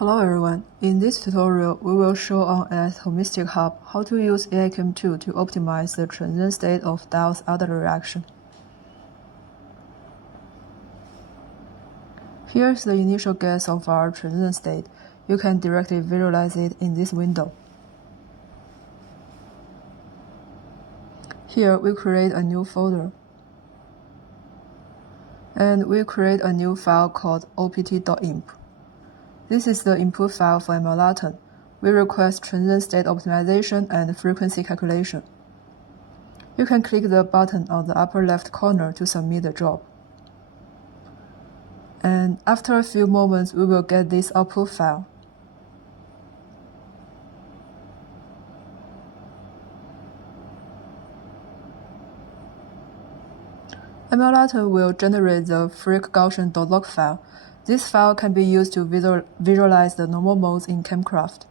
Hello everyone, in this tutorial we will show on Aitomistic Hub how to use AIQM2 to optimize the transition state of diodes out reaction. Here's the initial guess of our transition state. You can directly visualize it in this window. Here we create a new folder. And we create a new file called opt.imp. This is the input file for MLATON. We request transition state optimization and frequency calculation. You can click the button on the upper left corner to submit the job. And after a few moments, we will get this output file. MLATON will generate the freq-gaussian.log file. This file can be used to visualize the normal modes in ChemCraft.